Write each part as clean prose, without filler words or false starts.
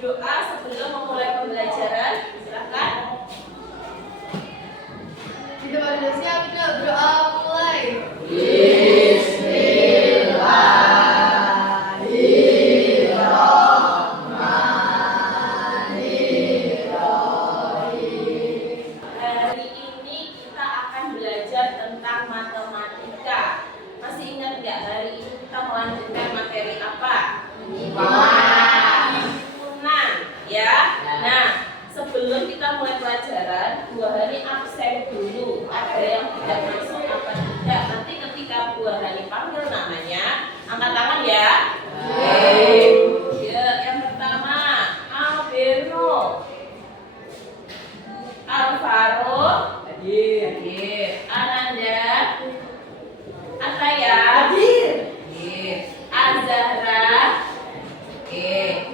berdoa sebelum memulai pembelajaran. Silakan. Kita pada siap, kita berdoa mulai. Hari ini kita akan belajar tentang matematika. Masih ingat nggak hari ini kita melanjutkan materi apa? Himpunan, ya. Nah, sebelum kita mulai pelajaran, 2 hari absen dulu. Ada yang tidak masuk apa tidak? Nanti ketika 2 hari panggil namanya, angkat tangan ya. Ya, yang pertama Albero, Alvaro, Ananda, Ataya, Azahra,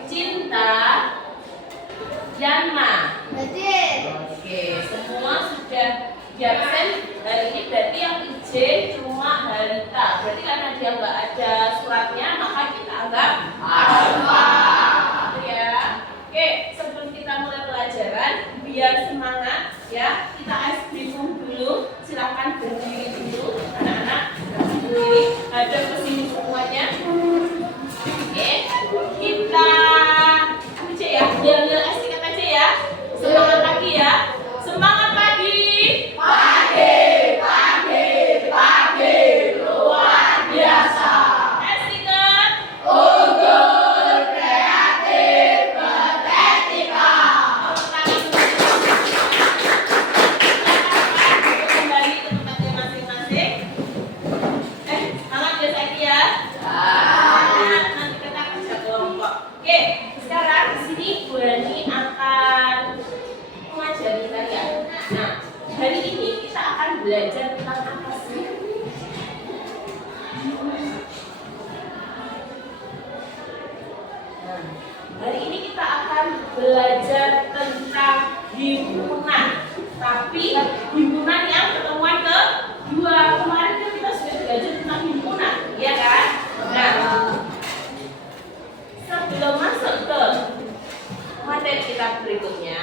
Cinta, Yanma. Oke, semua sudah di absen hari ini. Berarti yang izin cuma Harita. Berarti karena dia nggak ada suratnya, maka kita anggap alfa. Gitu ya. Oke, sebelum kita mulai pelajaran, biar semangat ya, kita ice briefing dulu. Silakan berdiri dulu, anak-anak. Berdiri, hadap ke sini semuanya. Oke, kita aja ya, biar istikat aja ya. Semangat pagi ya. Semangat pagi. Luar biasa. Istikat. Kembali ke tempatnya masing-masing. Semangat ya Saki ya. Nanti kita kerja kelompok. Oke, sekarang di sini Bu Rani akan mengajari kalian. Nah, hari ini kita akan belajar tentang apa sih? Nah, hari ini kita akan belajar tentang himpunan. Tapi himpunan yang pertemuan kedua. Kemarin kan kita sudah belajar tentang himpunan, ya kan? Nah, sebelum masuk ke materi kita berikutnya,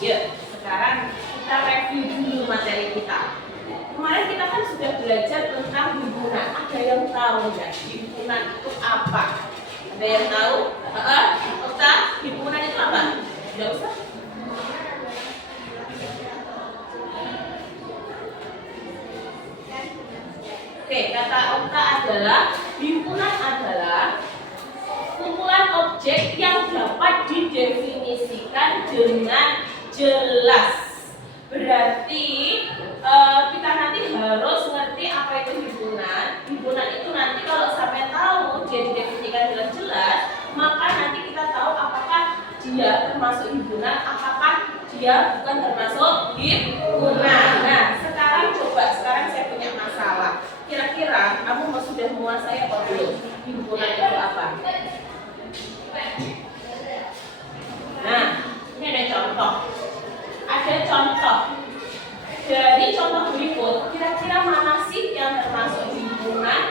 yuk sekarang kita review dulu materi kita. Kemarin kita kan sudah belajar tentang himpunan. Ada yang tahu nggak himpunan itu apa? Ada yang tahu? Okta, himpunan itu apa? Tidak usah. Oke, kata Okta adalah himpunan adalah kumpulan objek yang dapat didefinisikan dengan jelas. Berarti kita nanti harus ngerti apa itu himpunan. Himpunan itu nanti kalau sampai tahu dia didefinisikan dengan jelas, maka nanti kita tahu apakah dia termasuk himpunan, apakah dia bukan termasuk himpunan. Nah, sekarang saya punya masalah. Kira-kira kamu sudah menguasai apa belum? Himpunan itu apa? Nah, ini ada contoh. Ada contoh. Dari contoh berikut, kira-kira mana sih yang termasuk himpunan?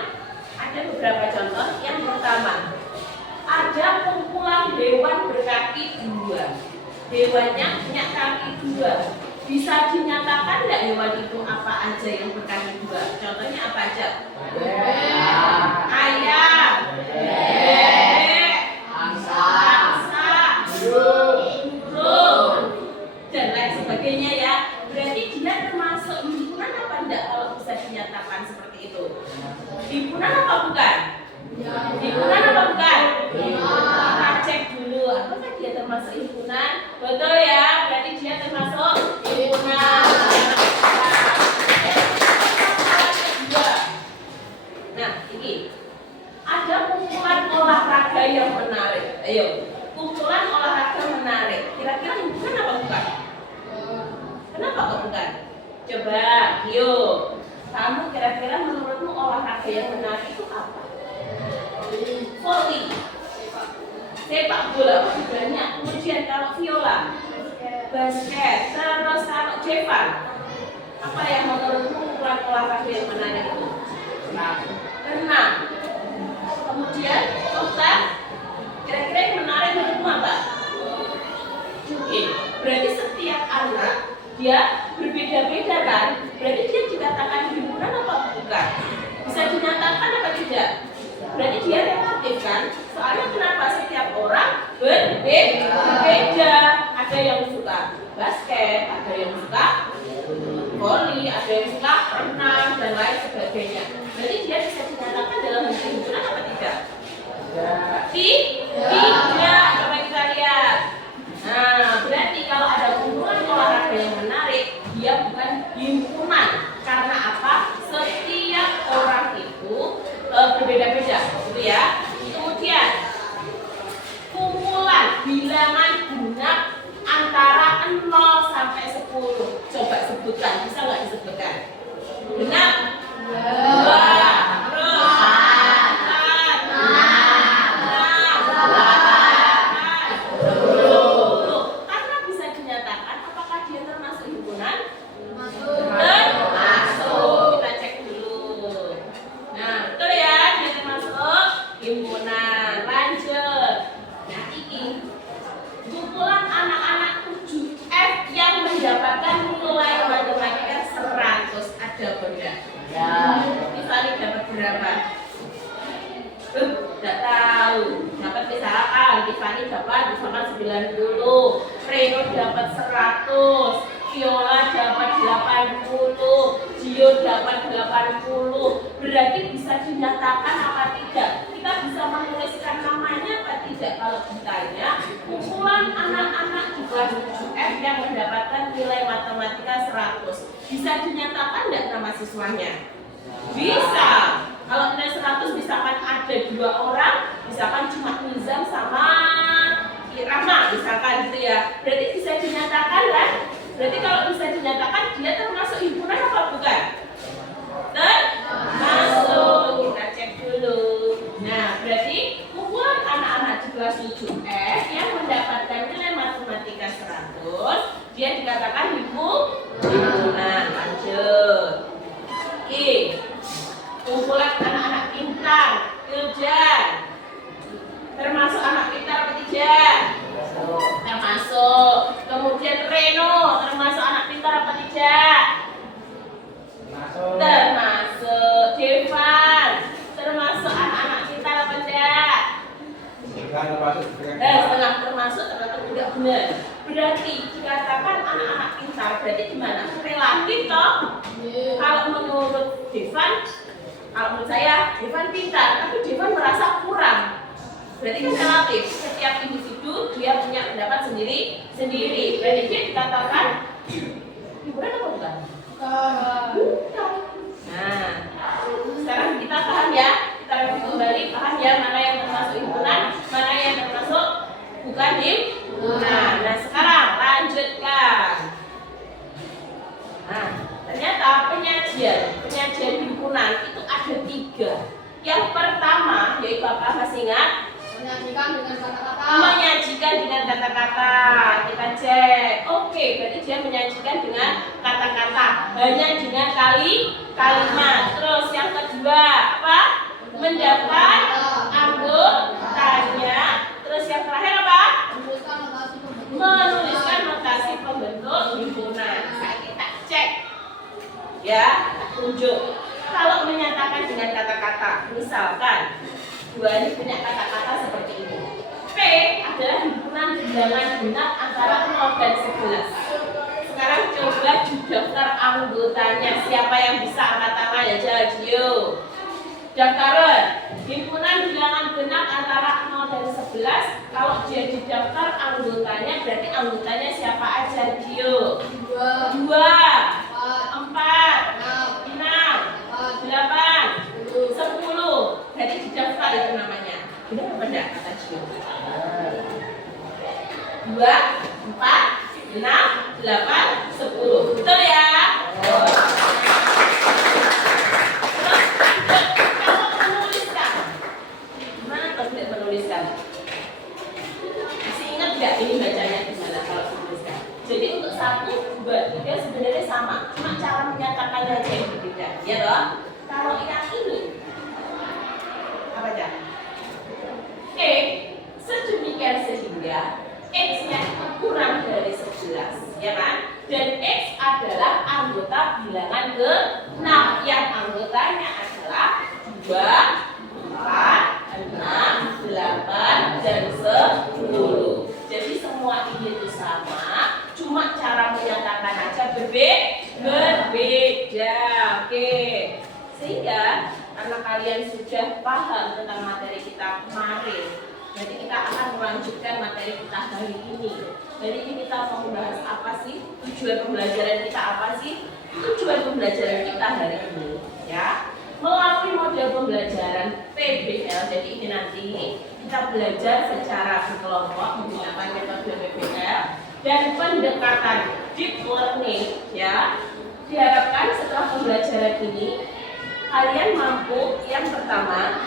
Ada beberapa contoh. Yang pertama, ada kumpulan hewan berkaki 2. Hewannya punya kaki 2. Bisa dinyatakan nggak hewan itu apa aja yang berkaki 2? Contohnya apa aja? Ayam, bebek, angsa, burung, dan lain sebagainya ya. Berarti dia termasuk himpunan apa enggak kalau bisa dinyatakan seperti itu? Himpunan apa bukan? Himpunan apa bukan? Kita cek dulu, apakah dia termasuk himpunan? Betul ya, berarti dia termasuk himpunan. Nah, ini ada kumpulan olahraga yang menarik. Ayo, kumpulan olahraga menarik. Kira-kira himpunan apa bukan? Kenapa kok bukan? Coba, yuk. Kamu kira-kira menurutmu olahraga yang menarik itu apa? Voli, sepak bola banyak. Kemudian kalau viola, basket, terus kalau Jevan, apa yang menurutmu kumpulan olahraga yang menarik itu? Renang. Kemudian, kira-kira yang menarik menurutmu apa? berbeda-beda, gitu ya. Kemudian kumpulan bilangan genap antara 0 sampai 10. Coba sebutkan, bisa nggak disebutkan? Genap? 2, terus 4, 10. Karena bisa dinyatakan apakah dia termasuk himpunan? Termasuk. Kita cek dulu. Nah, betul ya, dia termasuk himpunan. Lanjut. Nah, ini kumpulan anak-anak 7F yang mendapatkan nilai matematika 100. Ada benda? Ya. Tiffany dapat berapa? Tidak tahu. Dapat misalkan Tiffany dapat misalkan 90, Reno dapat 100, Viola dapat 80, Gio dapat 80. Berarti bisa dinyatakan apa tidak? Kita bisa menuliskan namanya apa tidak kalau ditanya kumpulan anak-anak di kelas 7F yang mendapatkan nilai matematika 100. Bisa dinyatakan tidak nama siswanya? Bisa. Kalau nilai 100 misalkan ada 2 orang, misalkan cuma Nizam sama Irama misalkan gitu ya. Berarti bisa dinyatakan kan? Berarti kalau bisa dinyatakan dia termasuk himpunan apa bukan? Termasuk. Kita cek dulu. Nah, berarti kumpulan anak-anak di kelas 7F yang mendapatkan nilai matematika 100, dia dikatakan himpunan. Lanjut. Kumpulan anak-anak pintar, Iljan. Termasuk anak pintar apa tidak? Termasuk. Kemudian Reno, termasuk anak pintar apa tidak? Termasuk. Devan, termasuk anak-anak pintar apa tidak? Setengah termasuk, termasuk tidak benar. Berarti dikatakan anak-anak pintar, berarti gimana? Relatif toh? Kalau menurut Devan, kalau menurut saya, Devan pintar, tapi Devan merasa kurang. Berarti kan relatif. Setiap individu dia punya pendapat sendiri. Berarti dia dikatakan himpunan apa bukan? Bukan. Nah, sekarang kita paham ya. Kita review kembali, paham ya mana yang termasuk himpunan, mana yang termasuk bukan himpunan. Nah, sekarang lanjutkan. Nah, ternyata penyajian himpunan itu ada 3. Yang pertama yaitu apa? Masih ingat? Menyajikan dengan kata-kata. Kita cek. Oke, berarti dia menyajikan dengan kata-kata, hanya dengan kalimat. Terus yang kedua apa? Mendaftar anggotanya. Terus yang terakhir apa? Menuliskan notasi pembentuk himpunan. Saat kita cek, ya, tunjuk. Kalau menyatakan dengan kata-kata, misalkan 2 ini punya kata-kata seperti ini. P adalah himpunan bilangan genap antara 0 dan 11. Sekarang coba di daftar anggotanya. Siapa yang bisa angkat tangan ya, Gio. Daftaran himpunan bilangan genap antara 0 dan 11. Kalau dia di daftar anggotanya, berarti anggotanya siapa aja, Gio? 2, 4, 6, 8, 10. Berarti di daftar itu namanya. Benar apa enggak kata Gio? 2, 4, 6, 8, 10. Betul ya? Ini bacanya gimana kalau dituliskan. Jadi untuk 1, 2, 3 sebenarnya sama, cuma cara menyatakannya aja yang berbeda, ya toh? Kalau yang ini apa aja? Sedemikian sehingga X-nya itu kurang dari 11, ya kan? Dan X adalah anggota bilangan ke-6 yang anggotanya adalah 2, 4, 6, 8, dan 10. Jadi semua ini itu sama, cuma cara menyatakan aja berbeda. Oke. Sehingga karena kalian sudah paham tentang materi kita kemarin, jadi kita akan melanjutkan materi kita hari ini. Hari ini kita mau membahas apa sih? Tujuan pembelajaran kita apa sih? Tujuan pembelajaran kita hari ini, ya. melalui model pembelajaran PBL. Jadi ini nanti kita belajar secara berkelompok menggunakan metode PBL dan pendekatan deep learning ya. Diharapkan setelah pembelajaran ini kalian mampu yang pertama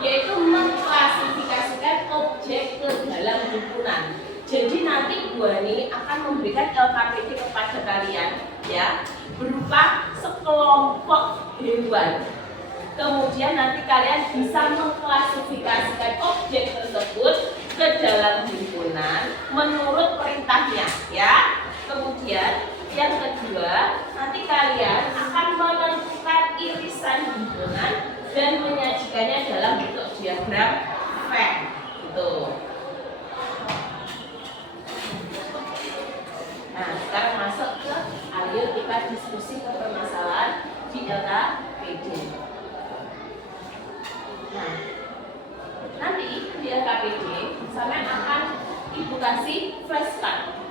yaitu mengklasifikasikan objek ke dalam himpunan. Jadi nanti Bu Ani akan memberikan LKPD kepada kalian ya berupa sekelompok hewan. Kemudian nanti kalian bisa mengklasifikasikan objek tersebut ke dalam himpunan menurut perintahnya ya. Kemudian yang kedua, nanti kalian akan menentukan irisan himpunan dan menyajikannya dalam bentuk diagram Venn. Gitu. Nah, sekarang masuk ke ayo kita diskusi ke permasalahan di LKPD. Nah, nanti di LKPD sampai akan Ibu kasih flashcard.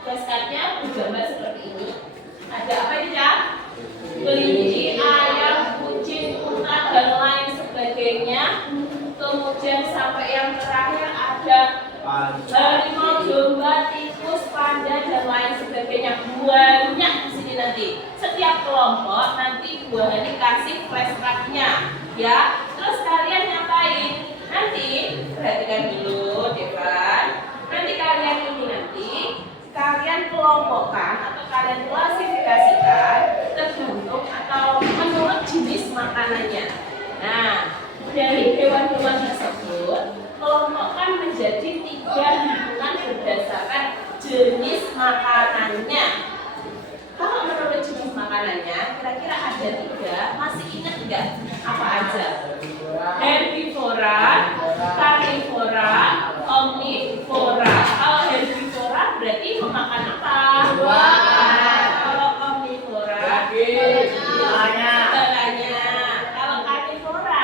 Flashcardnya bergambar seperti ini. Ada apa ini ya? Kelinci, ayam, kucing, unta dan lain sebagainya. Kemudian sampai yang terakhir ada harimau, domba, tikus, panda dan lain sebagainya. Banyak di sini nanti. Setiap kelompok nanti Bu Hani kasih flashcardnya, ya. Terus kalian ngapain? Nanti perhatikan dulu, Devan. Nanti kalian ini kalian kelompokkan atau kalian klasifikasikan tergantung atau menurut jenis makanannya. Nah, dari hewan-hewan tersebut kelompokkan menjadi 3 himpunan berdasarkan jenis makanannya. Kalau menurut jenis makanannya, kira-kira ada 3. Masih ingat nggak apa aja? Herbivora, karnivora, omnivora. Kalau herbivora berarti memakan apa? Buah. Kalau omnivora, banyak. Kalau karnivora,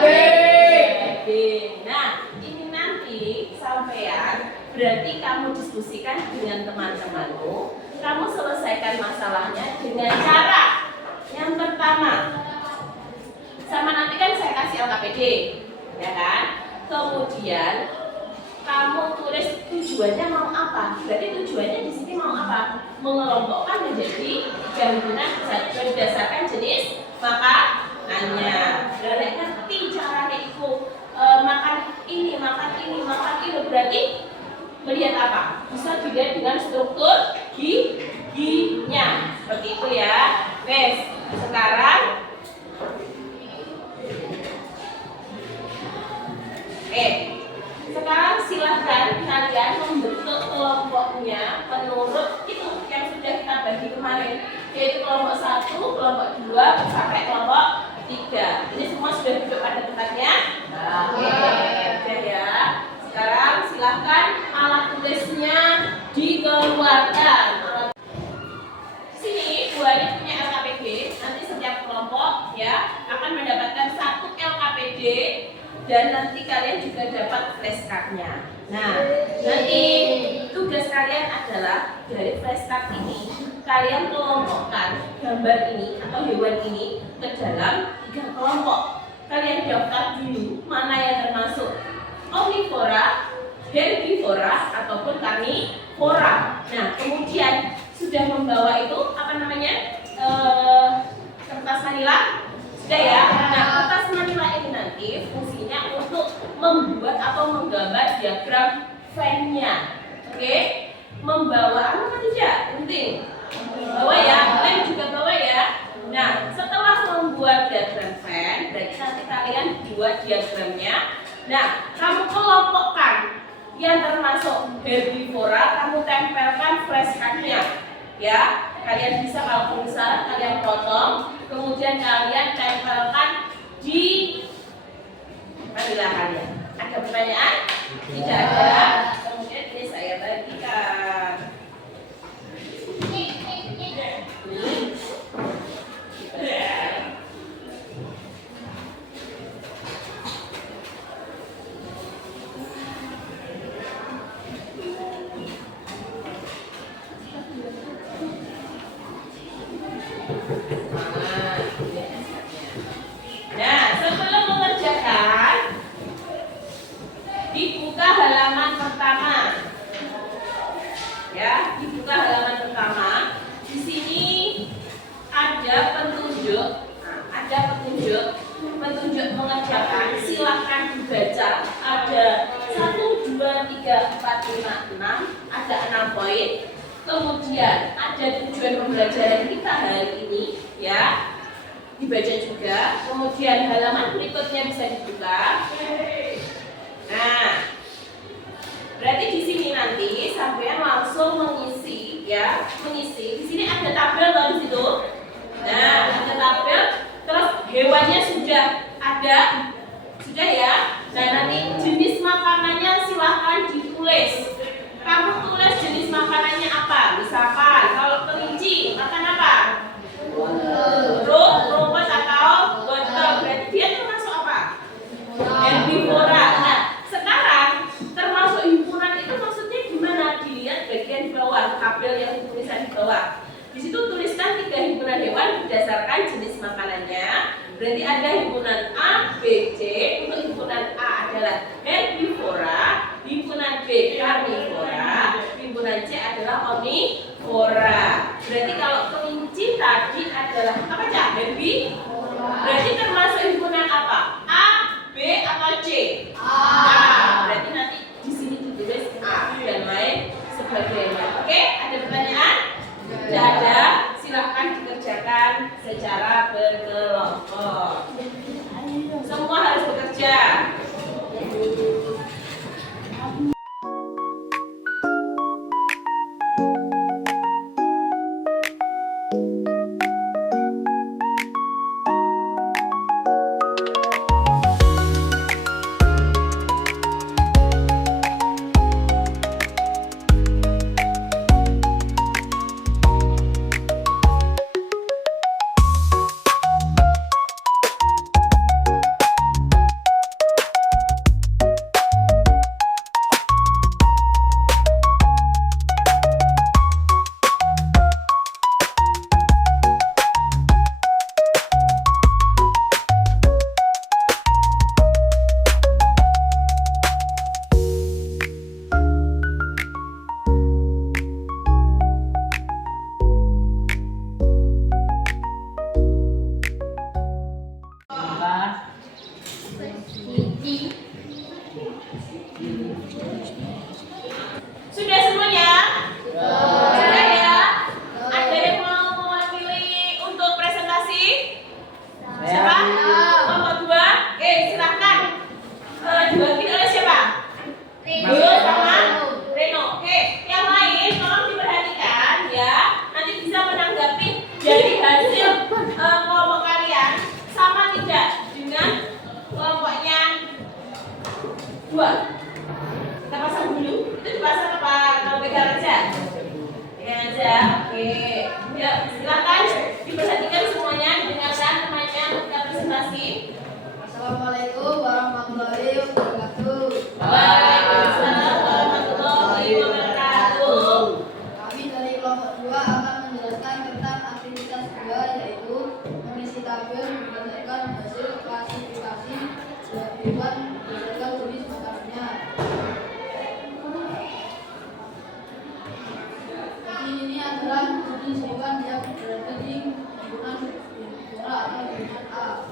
daging. Nah, ini nanti sampean berarti kamu diskusikan dengan teman-temanmu. Kamu selesaikan masalahnya dengan cara yang pertama. Sama nanti kan saya kasih LKPD, ya kan? Kemudian kamu tulis tujuannya mau apa? Berarti tujuannya di sini mau apa? Mengelompokkan menjadi 3 himpunan berdasarkan jenis makanannya. Dan ngerti caranya itu makan ini, makan ini, makan ini. Berarti melihat apa? Bisa dilihat dengan struktur giginya. Seperti itu ya. Wes, sekarang sekarang silahkan kalian membentuk kelompoknya menurut itu yang sudah kita bagi kemarin, yaitu kelompok 1, kelompok 2 sampai kelompok 3. Ini semua sudah duduk pada tempatnya. Oke ya. Sekarang silahkan alat tulisnya dikeluarkan. Di sini Bu Ani punya LKPD. Nanti setiap kelompok ya akan mendapatkan 1 LKPD. Dan nanti kalian juga dapat flashcardnya. Nah, nanti tugas kalian adalah dari flashcard ini kalian kelompokkan gambar ini atau hewan ini ke dalam 3 kelompok. Kalian daftar dulu mana yang termasuk omnivora, herbivora ataupun karnivora. Nah, kemudian sudah membawa itu apa namanya kertas manila. Sudah ya. Nah, kertas manila ini nanti fungsinya untuk membuat atau menggambar diagram Venn-nya. Oke? Membawa apa tidak? Penting. Bawa ya. Kalian juga bawa ya. Nah, setelah membuat diagram Venn, berarti nanti kalian buat diagramnya. Nah, kamu kelompokkan yang termasuk herbivora, kamu tempelkan flashcardnya. Ya, kalian bisa kalau misalnya kalian potong, kemudian kalian tempelkan di manila kalian. Ada pertanyaan? Tidak ada. Kemudian ini saya bagikan. Nah, mengerjakan, silahkan dibaca. Ada 1, 2, 3, 4, 5, 6. Ada 6 poin. Kemudian ada tujuan pembelajaran kita hari ini, ya. Dibaca juga. Kemudian halaman berikutnya bisa dibuka. Nah, berarti di sini nanti sampean langsung mengisi, ya, mengisi. Di sini ada tabel loh di situ. Nah, ada tabel. Terus hewannya sudah ada, sudah ya. Nah, nanti jenis makanannya silahkan ditulis. Kamu tulis jenis makanannya apa? Misalkan kalau kelinci makan apa? Rumput atau wortel. Berarti dia termasuk apa? Herbivora. Nah, sekarang termasuk himpunan itu maksudnya gimana? Dilihat bagian bawah, tabel yang tulisan di bawah. Di situ tuliskan 3 himpunan hewan berdasarkan jenis makanannya. Berarti ada himpunan A, B, C. Untuk himpunan A adalah herbivora, himpunan B karnivora, himpunan C adalah omnivora. Berarti kalau kelinci tadi adalah apa, Cak? Herbivora. Berarti termasuk himpunan apa? A, B atau C? A. Berarti nanti di sini ditulis A dan lain sebagainya. Oke, ada pertanyaan? Tidak ada, silahkan dikerjakan secara berkelompok. Semua harus bekerja. Sudah semuanya? Sudah ya? Ada yang mau mewakili untuk presentasi? Siapa? Kelompok 2? Silahkan. Diwakili oleh siapa? Reno sama Reno. Oke, yang lain tolong diperhatikan ya. Nanti bisa menanggapi dari hasil kelompok kalian sama tidak dengan kelompoknya 2. Kita pasang dulu. Itu dipasang apa? Mau pegang aja? Pegang aja. Oke. Ya, silakan diperhatikan semuanya, dengarkan temannya untuk presentasi. Assalamualaikum warahmatullahi wabarakatuh. Waalaikumsalam warahmatullahi wabarakatuh. Kami dari kelompok 2 akan menjelaskan tentang aktivitas 2, yaitu mengisi tabel berdasarkan hasil klasifikasi hewan berdasarkan jenis makanannya. Jadi ini adalah jenis hewan yang berada di himpunan herbivora atau himpunan A.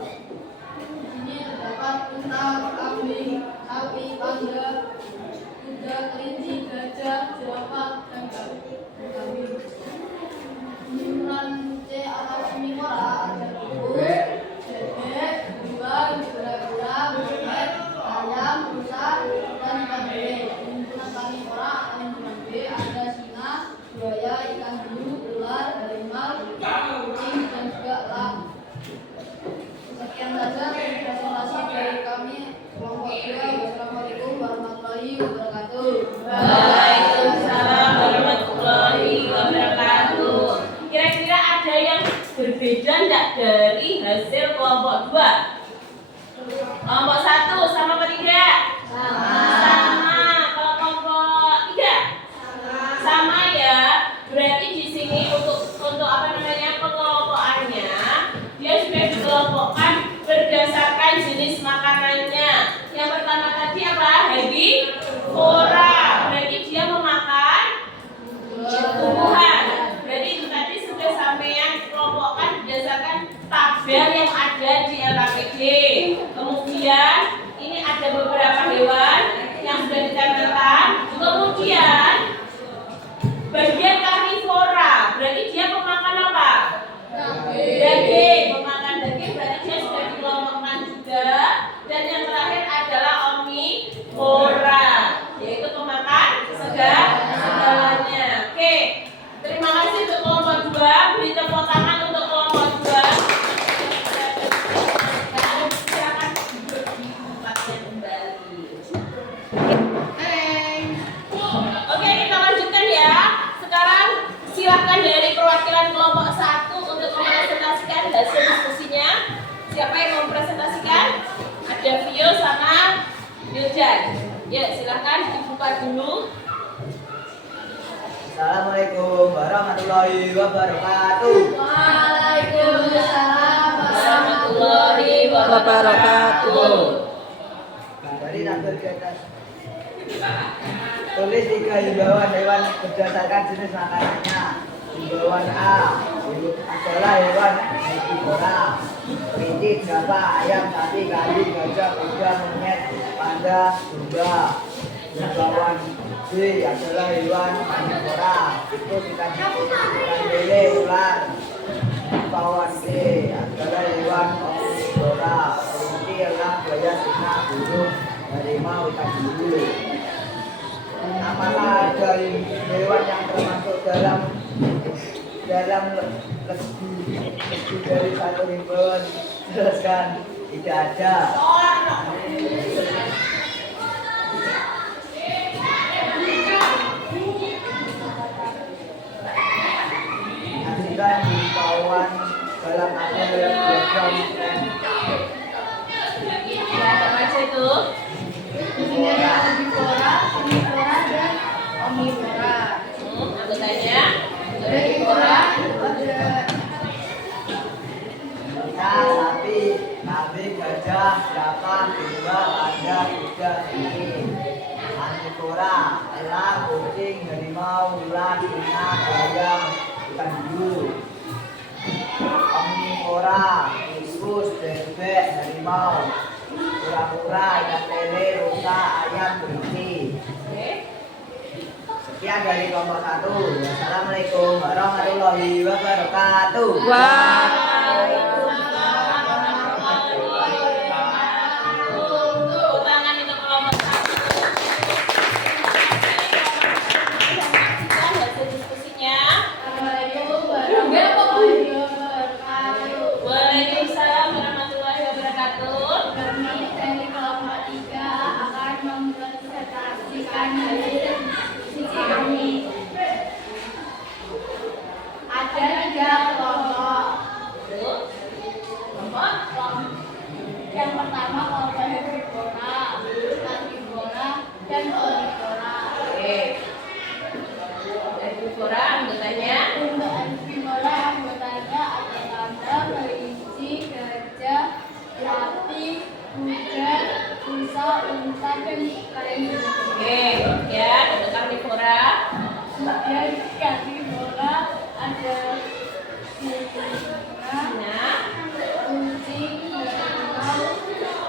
Di sini terdapat unta, kambing, sapi, panda, kuda, kelinci, gajah, jerapah, dan kambing. Himpunan C atau omnivora ada tikus, bebek, buah, kura-kura, bumet, ayam, rusa, dan ikan lele. Himpunan karnivora atau himpunan B ada singa, buaya, ikan hiu, ular, harimau, kucing, dan juga elang. Sekian saja presentasi dari kami kelompok 2. Wassalamualaikum warahmatullahi wabarakatuh. Waalaikumsalam warahmatullahi wabarakatuh. Kira-kira ada yang berbeda enggak dari hasil kelompok 2? Kelompok 1 sama apa tidak? Sama. Kalau kelompok 3? Sama ya. Berarti di sini untuk apa namanya pengelompokannya, dia sudah dikelompokkan berdasarkan jenis makanannya. Yang pertama tadi apa? Herbivora. Berarti dia memakan tumbuhan. Berarti itu tadi sudah sampai yang kelompokkan berdasarkan tabel yang ada di LKPD. Kemudian jajan. Ya, silakan dibuka dulu. Assalamualaikum warahmatullahi wabarakatuh. Waalaikumsalam Warahmatullahi wabarakatuh. Dari tampil di atas. Tulis 3 himbauan hewan berdasarkan jenis makanannya. Himbauan A adalah hewan herbivora. Kelinci, jerapah, ayam, sapi, kambing, gajah, kuda, monyet, panda, domba. Himbauan B adalah hewan karnivora. Itu ikan lele, ular. Himbauan C adalah hewan omnivora. Kelinci, elang, buaya, singa, burung, harimau, ikan hiu. Apakah ada hewan yang termasuk dalam lebih dari satu himbauan? Jelaskan. Tidak ada. Kasihkan himbauan dalam akal diagram. Ya, apa aja itu? Di sini ada herbivora, karnivora, dan omnivora. Anggotanya? Herbivora itu ada Unta, sapi, kambing, gajah, jerapah, domba, panda, kuda, kucing. Karnivora, elang, kucing, harimau, ular, singa, buaya, ikan hiu. Omnivora, tikus, bebek, harimau, kura-kura, ikan lele, rusa, ayam, kelinci. Oke. Sekian dari kelompok 1. Assalamualaikum warahmatullahi wabarakatuh. Tepuk tangan untuk kelompok 1. Saksikan hasil diskusinya. Assalamualaikum warahmatullahi wabarakatuh. Waalaikumsalam warahmatullahi wabarakatuh. Kami dari kelompok 3 akan mempresentasikan hasil diskusi kami. Ada 3 kelompok. Kelompok. Yang pertama kelompok herbivora, karnivora, dan omnivora. Oke. Herbivora anggotanya. Untuk herbivora anggotanya ada panda, kelinci, gajah, sapi, kuda, rusa, unta, dan kambing. Oke, ya, untuk karnivora. Kemudian karnivora ada singa, Nah, kucing, harimau,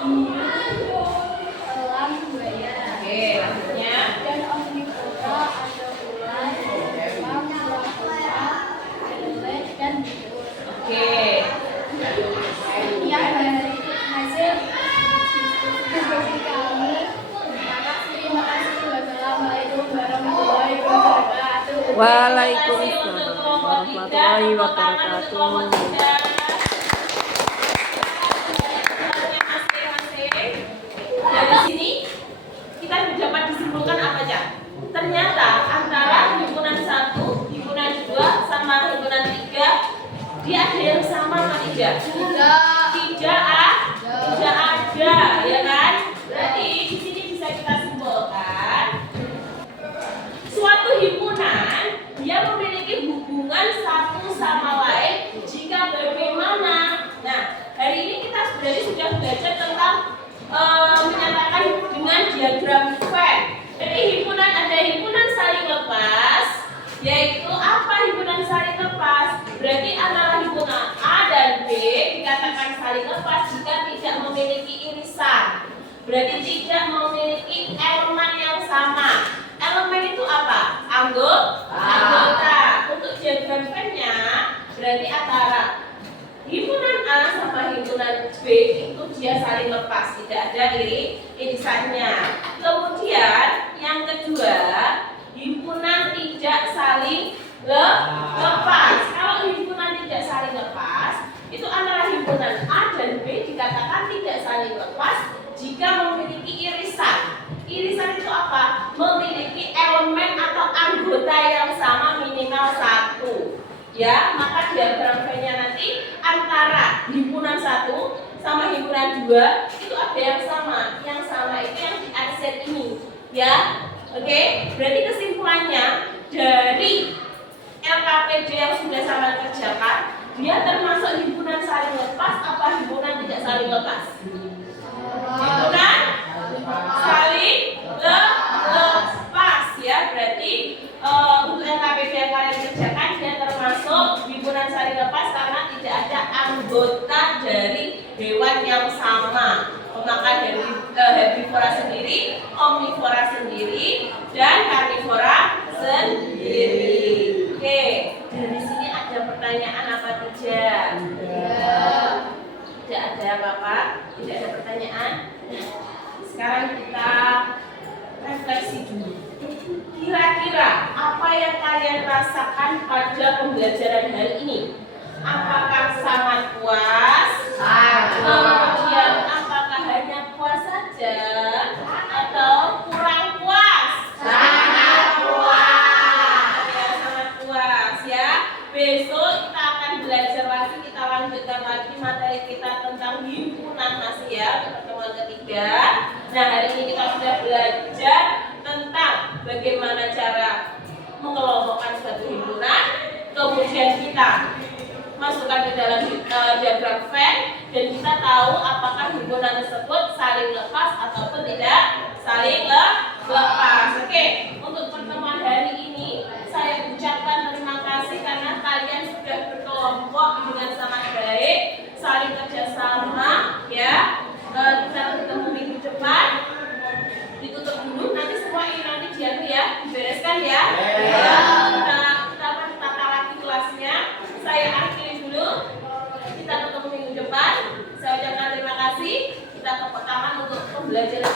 hiu, elang, buaya. oke, lanjutnya. Dan omnivora ada ular, elang, kura-kura, lele, dan tikus. Oke. Sekian dari hasil diskusi kami. Terima kasih. Wassalamualaikum warahmatullahi wabarakatuh. Waalaikumsalam warahmatullahi wabarakatuh. Dari sini kita dapat disimpulkan apa aja? Ternyata antara himpunan 1, himpunan 2, sama himpunan 3 dia ada yang sama apa tidak? Tidak ada, ya kan? Berarti di sini bisa kita simpulkan suatu himpunan dia memiliki hubungan satu sama lain jika bagaimana. Nah, hari ini kita sebenarnya sudah belajar tentang menyatakan dengan diagram Venn. Jadi ada himpunan saling lepas, yaitu apa himpunan saling lepas? Berarti antara himpunan A dan B dikatakan saling lepas jika tidak memiliki irisan. Berarti tidak memiliki elemen yang sama. Elemen itu apa? Anggota. Untuk diagram Venn-nya berarti antara himpunan A sama himpunan B itu dia saling lepas, tidak ada irisannya. Kemudian yang kedua, himpunan tidak saling lepas. Kalau himpunan tidak saling lepas, itu antara himpunan A dan B dikatakan tidak saling lepas jika memiliki irisan. Irisan itu apa? Memiliki elemen atau anggota yang sama minimal 1. Ya, maka diagram Venn-nya nanti antara himpunan 1 sama himpunan 2 itu ada yang sama. Yang sama itu yang di Ya, oke. Berarti kesimpulannya dari LKPD yang sudah sama kerjakan, dia termasuk himpunan saling lepas apa himpunan tidak saling lepas? Himpunan saling lepas ya. Berarti untuk LKPD yang kalian kerjakan dia termasuk himpunan saling lepas karena tidak ada anggota dari hewan yang sama. Maka dari herbivora sendiri, omnivora sendiri, dan karnivora sendiri. Oke, dari sini ada pertanyaan apa tidak? Tidak ada apa-apa, tidak ada pertanyaan. Sekarang kita refleksi dulu. Kira-kira apa yang kalian rasakan pada pembelajaran hari ini? Apakah sangat puas? Kemudian apakah hanya puas saja? Atau kurang puas? Sangat puas. Ya, sangat puas ya. Besok kita akan belajar lagi, kita lanjutkan lagi materi kita tentang himpunan masih ya, pertemuan ketiga. Nah, hari ini kita sudah belajar tentang bagaimana cara mengelompokkan suatu himpunan. Kemudian kita masukkan ke dalam diagram Venn dan kita tahu apakah himpunan tersebut saling lepas ataupun tidak saling lepas. Oke, untuk pertemuan hari ini saya ucapkan terima kasih karena kalian sudah berkelompok dengan sangat baik, saling kerjasama ya. Kita ketemu minggu depan. Ditutup dulu, nanti semua ini nanti dianu ya, dibereskan ya. Kita tata lagi kelasnya. Saya akhiri dulu. Kita ketemu minggu depan. Saya ucapkan terima kasih. Kita tepuk tangan untuk pembelajaran